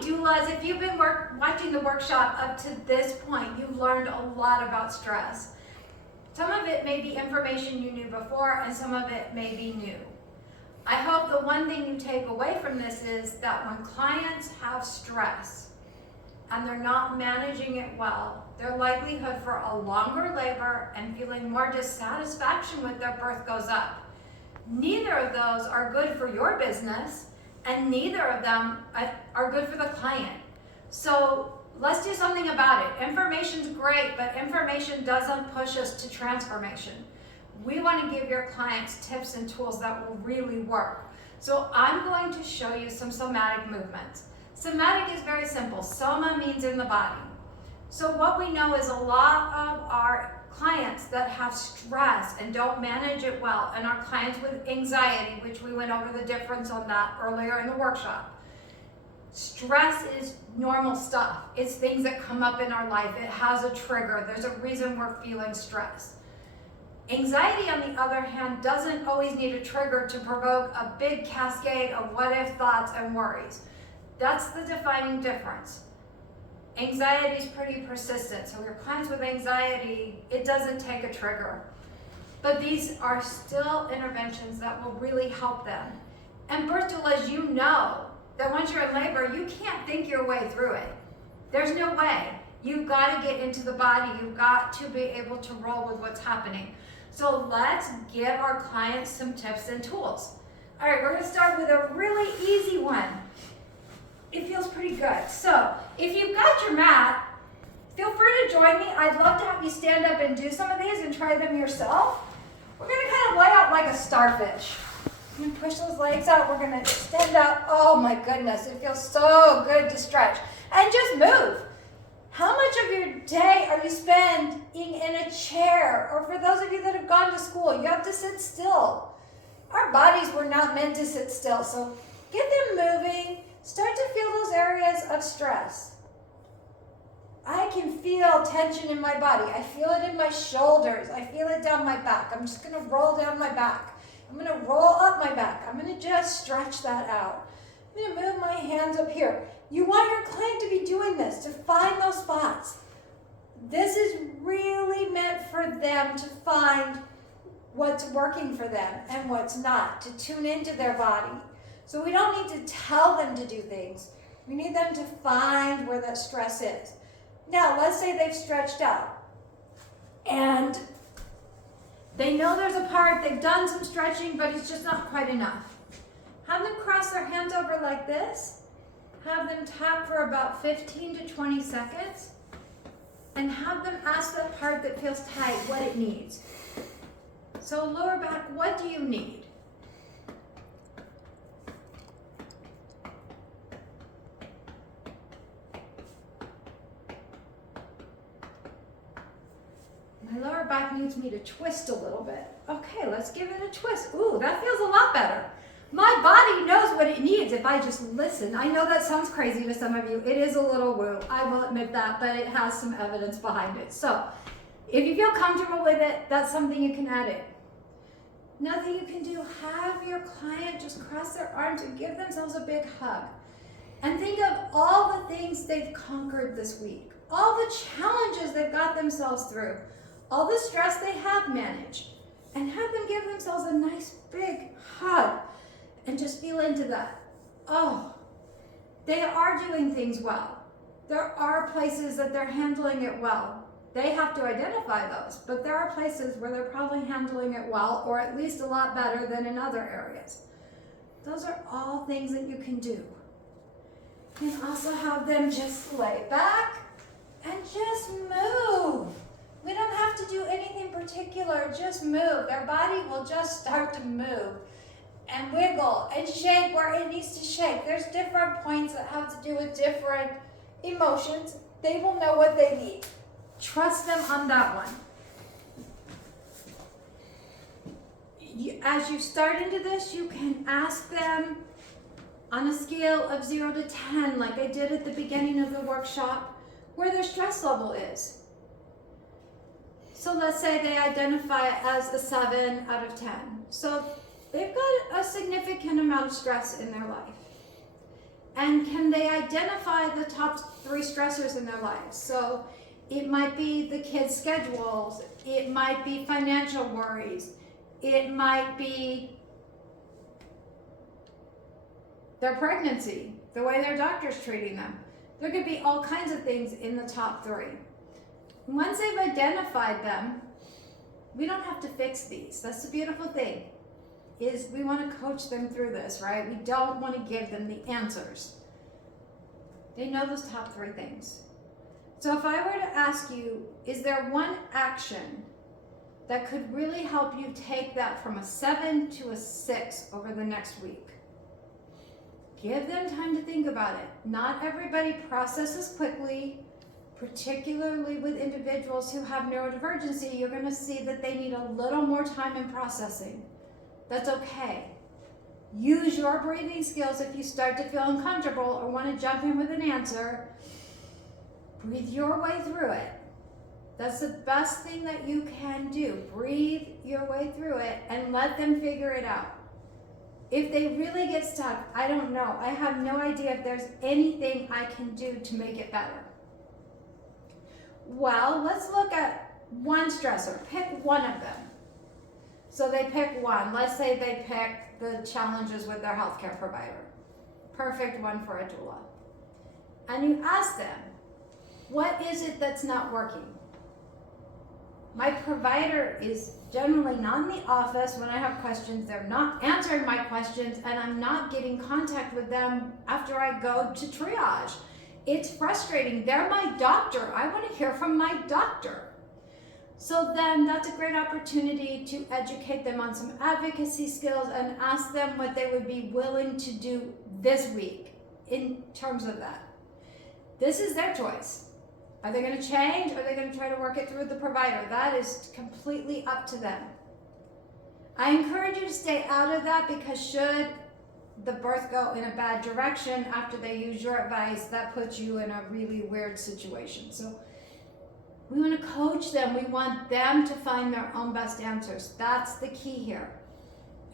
doulas, if you've been watching the workshop up to this point, you've learned a lot about stress. Some of it may be information you knew before, and some of it may be new. I hope the one thing you take away from this is that when clients have stress and they're not managing it well, their likelihood for a longer labor and feeling more dissatisfaction with their birth goes up. Neither of those are good for your business, and neither of them are good for the client. So let's do something about it. Information's great, but information doesn't push us to transformation. We want to give your clients tips and tools that will really work. So I'm going to show you some somatic movements. Somatic is very simple. Soma means in the body. So what we know is a lot of our clients that have stress and don't manage it well, and our clients with anxiety, which we went over the difference on that earlier in the workshop. Stress is normal stuff. It's things that come up in our life. It has a trigger. There's a reason we're feeling stress. Anxiety, on the other hand, doesn't always need a trigger to provoke a big cascade of what-if thoughts and worries. That's the defining difference. Anxiety is pretty persistent, so your clients with anxiety, it doesn't take a trigger. But these are still interventions that will really help them. And birth doulas, you know that once you're in labor, you can't think your way through it. There's no way. You've got to get into the body. You've got to be able to roll with what's happening. So let's give our clients some tips and tools. All right, we're going to start with a really easy one. It feels pretty good. So if you've got your mat, feel free to join me. I'd love to have you stand up and do some of these and try them yourself. We're going to kind of lay out like a starfish. I'm going to push those legs out. We're going to extend out. Oh my goodness, it feels so good to stretch. And just move. How much of your day are you spending in a chair? Or for those of you that have gone to school, you have to sit still. Our bodies were not meant to sit still, so get them moving. Start to feel those areas of stress. I can feel tension in my body. I feel it in my shoulders. I feel it down my back. I'm just going to roll down my back. I'm going to roll up my back. I'm going to just stretch that out. I'm going to move my hands up here. You want your client to be doing this, to find those spots. This is really meant for them to find what's working for them and what's not, to tune into their body. So we don't need to tell them to do things. We need them to find where that stress is. Now, let's say they've stretched out and they know there's a part, they've done some stretching, but it's just not quite enough. Have them cross their hands over like this. Have them tap for about 15 to 20 seconds. And have them ask that part that feels tight what it needs. So lower back, what do you need? My lower back needs me to twist a little bit. Okay, let's give it a twist. Ooh, that feels a lot better. My body knows what it needs if I just listen. I know that sounds crazy to some of you. It is a little woo. I will admit that, but it has some evidence behind it. So if you feel comfortable with it, that's something you can add in. Nothing you can do, have your client just cross their arms and give themselves a big hug. And think of all the things they've conquered this week, all the challenges they've got themselves through, all the stress they have managed, and have them give themselves a nice big hug and just feel into that. Oh, they are doing things well. There are places that they're handling it well. They have to identify those, but there are places where they're probably handling it well, or at least a lot better than in other areas. Those are all things that you can do. You can also have them just lay back and just move. We don't have to do anything particular, just move. Their body will just start to move and wiggle and shake where it needs to shake. There's different points that have to do with different emotions. They will know what they need. Trust them on that one. As you start into this, you can ask them on a scale of 0 to 10, like I did at the beginning of the workshop, where their stress level is. So let's say they identify it as a 7 out of 10. So they've got a significant amount of stress in their life. And can they identify the top 3 stressors in their lives? So it might be the kids' schedules, it might be financial worries, it might be their pregnancy, the way their doctor's treating them. There could be all kinds of things in the top 3. Once they've identified them, we don't have to fix these. That's the beautiful thing, is we want to coach them through this, right? We don't want to give them the answers. They know those top 3 things. So if I were to ask you, is there one action that could really help you take that from a 7 to a 6 over the next week? Give them time to think about it. Not everybody processes quickly, particularly with individuals who have neurodivergency. You're going to see that they need a little more time in processing. That's okay. Use your breathing skills if you start to feel uncomfortable or want to jump in with an answer. Breathe your way through it. That's the best thing that you can do. Breathe your way through it and let them figure it out. If they really get stuck, I don't know. I have no idea if there's anything I can do to make it better. Well, let's look at one stressor. Pick one of them. So they pick one. Let's say they pick the challenges with their healthcare provider. Perfect one for a doula. And you ask them, what is it that's not working? My provider is generally not in the office when I have questions. They're not answering my questions, and I'm not getting contact with them after I go to triage. It's frustrating. They're my doctor. I want to hear from my doctor. So then that's a great opportunity to educate them on some advocacy skills and ask them what they would be willing to do this week in terms of that. This is their choice. Are they going to change, or are they going to try to work it through with the provider? That is completely up to them. I encourage you to stay out of that, because should the birth go in a bad direction after they use your advice, that puts you in a really weird situation. So we want to coach them. We want them to find their own best answers. That's the key here.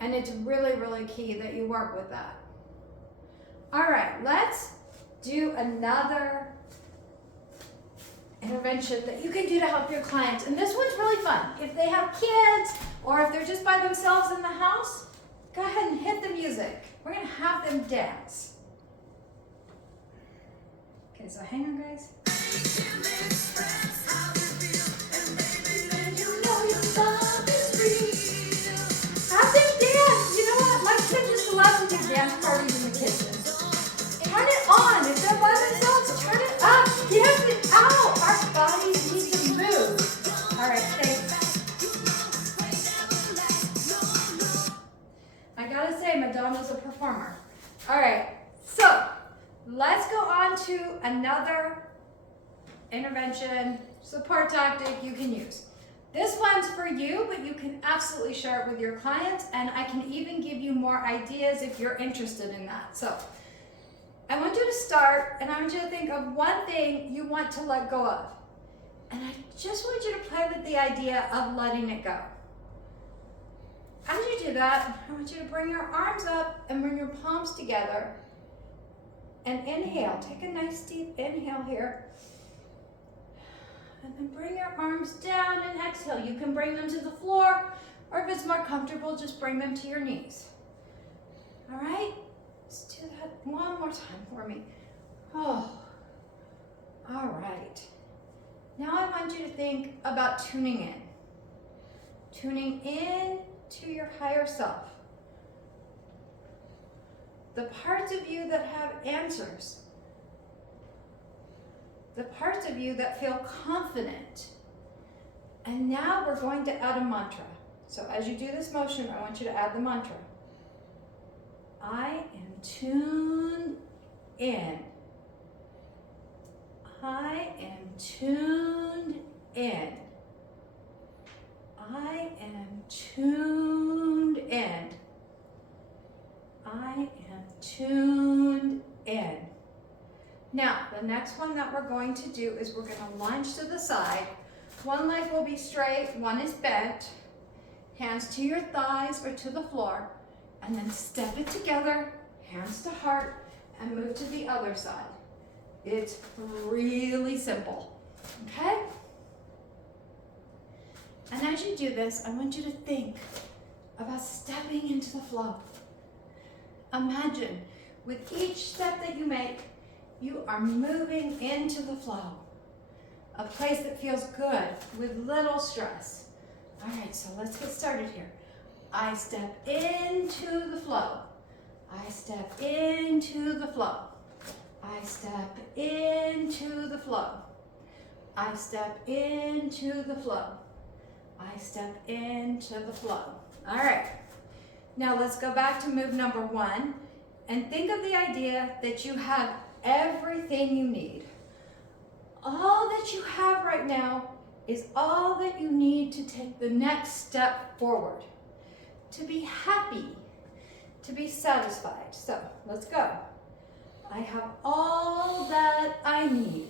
And it's really, really key that you work with that. All right, let's do another intervention that you can do to help your clients. And this one's really fun. If they have kids, or if they're just by themselves in the house, go ahead and hit the music. We're going to have them dance. Okay, so hang on, guys. Have them dance. You know what? My kids just love to do dance parties in the kitchen. Turn it on. If they're by themselves, turn it up. Give it out. Our bodies need to move. All right, thanks. I gotta say, Madonna's a performer. All right, so let's go on to another intervention support tactic you can use. This one's for you, but you can absolutely share it with your clients, and I can even give you more ideas if you're interested in that. So I want you to start, and I want you to think of one thing you want to let go of. And I just want you to play with the idea of letting it go. As you do that, I want you to bring your arms up and bring your palms together and inhale. Take a nice deep inhale here. And then bring your arms down and exhale. You can bring them to the floor, or if it's more comfortable, just bring them to your knees. All right? Let's do that one more time for me. Oh, all right. Now I want you to think about tuning in. Tuning in to your higher self. The parts of you that have answers. The parts of you that feel confident. And now we're going to add a mantra. So as you do this motion, I want you to add the mantra. I am tuned in. I am tuned in. I am tuned in. I am tuned in. Now, the next one that we're going to do is we're going to lunge to the side. One leg will be straight, one is bent. Hands to your thighs or to the floor. And then step it together, hands to heart, and move to the other side. It's really simple, okay? And as you do this, I want you to think about stepping into the flow. Imagine with each step that you make, you are moving into the flow. A place that feels good with little stress. All right, so let's get started here. I step into the flow. I step into the flow. I step into the flow. I step into the flow. I step into the flow. All right, now let's go back to move number 1 and think of the idea that you have everything you need. All that you have right now is all that you need to take the next step forward, to be happy, to be satisfied. So let's go. I have all that I need.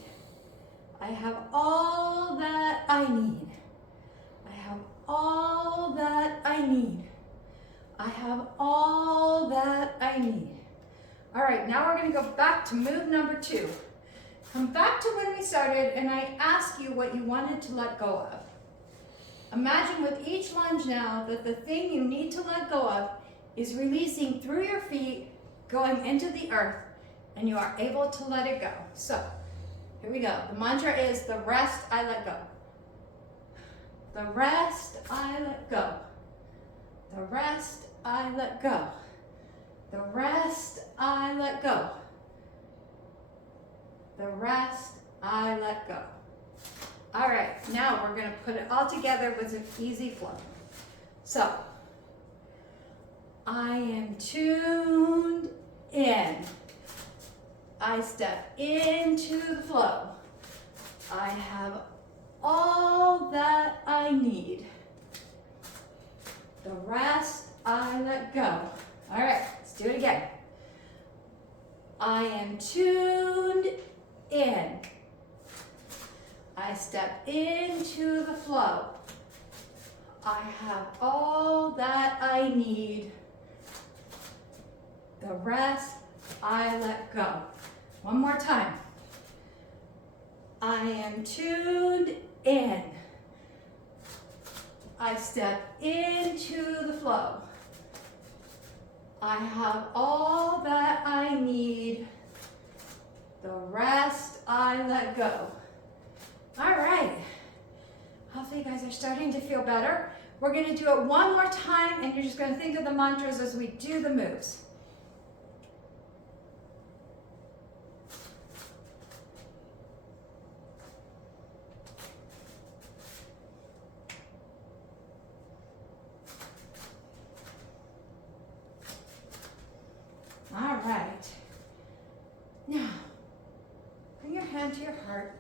I have all that I need. I have all that I need. I have all that I need. All right, now we're going to go back to move number 2. Come back to when we started and I ask you what you wanted to let go of. Imagine with each lunge now that the thing you need to let go of is releasing through your feet, going into the earth, and you are able to let it go. So, here we go. The mantra is, the rest I let go. The rest I let go. The rest I let go. The rest I let go. The rest I let go. All right, now we're going to put it all together with an easy flow. So, I am tuned in. I step into the flow. I have all that I need. The rest I let go. All right, let's do it again. I am tuned in. I step into the flow. I have all that I need. The rest I let go. One more time. I am tuned in. I step into the flow. I have all that I need. The rest I let go. All right. Hopefully you guys are starting to feel better. We're going to do it one more time and you're just going to think of the mantras as we do the moves. All right. Now, bring your hand to your heart.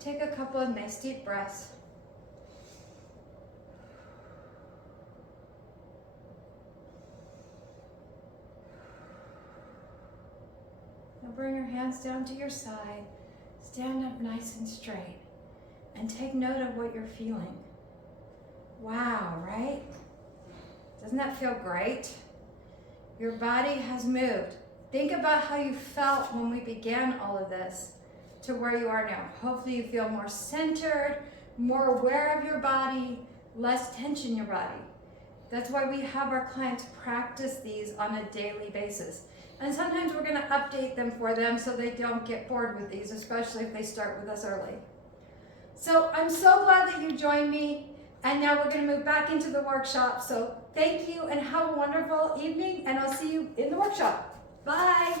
Take a couple of nice deep breaths. Now bring your hands down to your side. Stand up nice and straight. And take note of what you're feeling. Wow, right? Doesn't that feel great? Your body has moved. Think about how you felt when we began all of this to where you are now. Hopefully you feel more centered, more aware of your body, less tension in your body. That's why we have our clients practice these on a daily basis. And sometimes we're going to update them for them so they don't get bored with these, especially if they start with us early. So I'm so glad that you joined me. And now we're going to move back into the workshop. So thank you and have a wonderful evening. And I'll see you in the workshop. Bye.